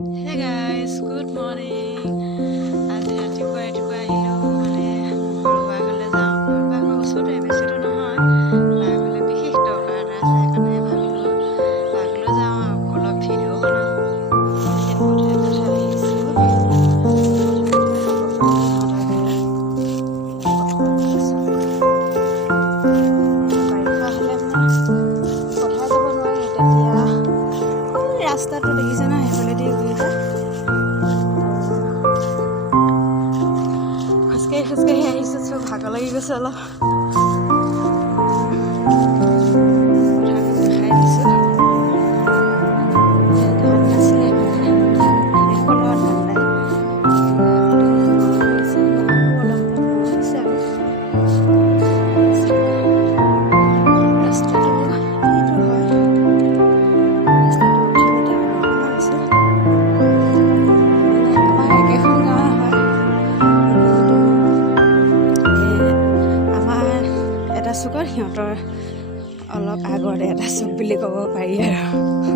Hey guys, good morning. আজি ৰাতিপুৱা আহিলোঁ সৰু বাঘলৈ যাওঁ। সৰু বাঘৰ ওচৰতে বেছি দূৰ নহয়। বাঘলৈ বিশেষ দৰকাৰ এটা আছে, সেইকাৰণে ভাবিলোঁ বাঘলৈ যাওঁ আৰু অলপ ভিডিঅ' বনাওঁ। পথাৰে আহিছোঁ। বাৰিষা হ'লে পথাৰ যাব নোৱাৰি। তেতিয়া ৰাস্তাটো দেখিছে না, সেইফালেদি গৈ খোজকাঢ়ি আহিছোঁ। চব ভাগৰ লাগি গৈছে অলপ। পথাৰখন দেখাই দিছোঁ। ধান নাছিলে মানে শেষ হ'ল আৰু ধান নাই। ৰাস্তাটো এইটো হয়। ৰাস্তাটো উঠি অকণমান আছে। আমাৰ একেখন গাঁৱে হয়, আমাৰ এটা চুকত সিহঁতৰ অলপ আগতে এটা চুক বুলি ক'ব পাৰি আৰু।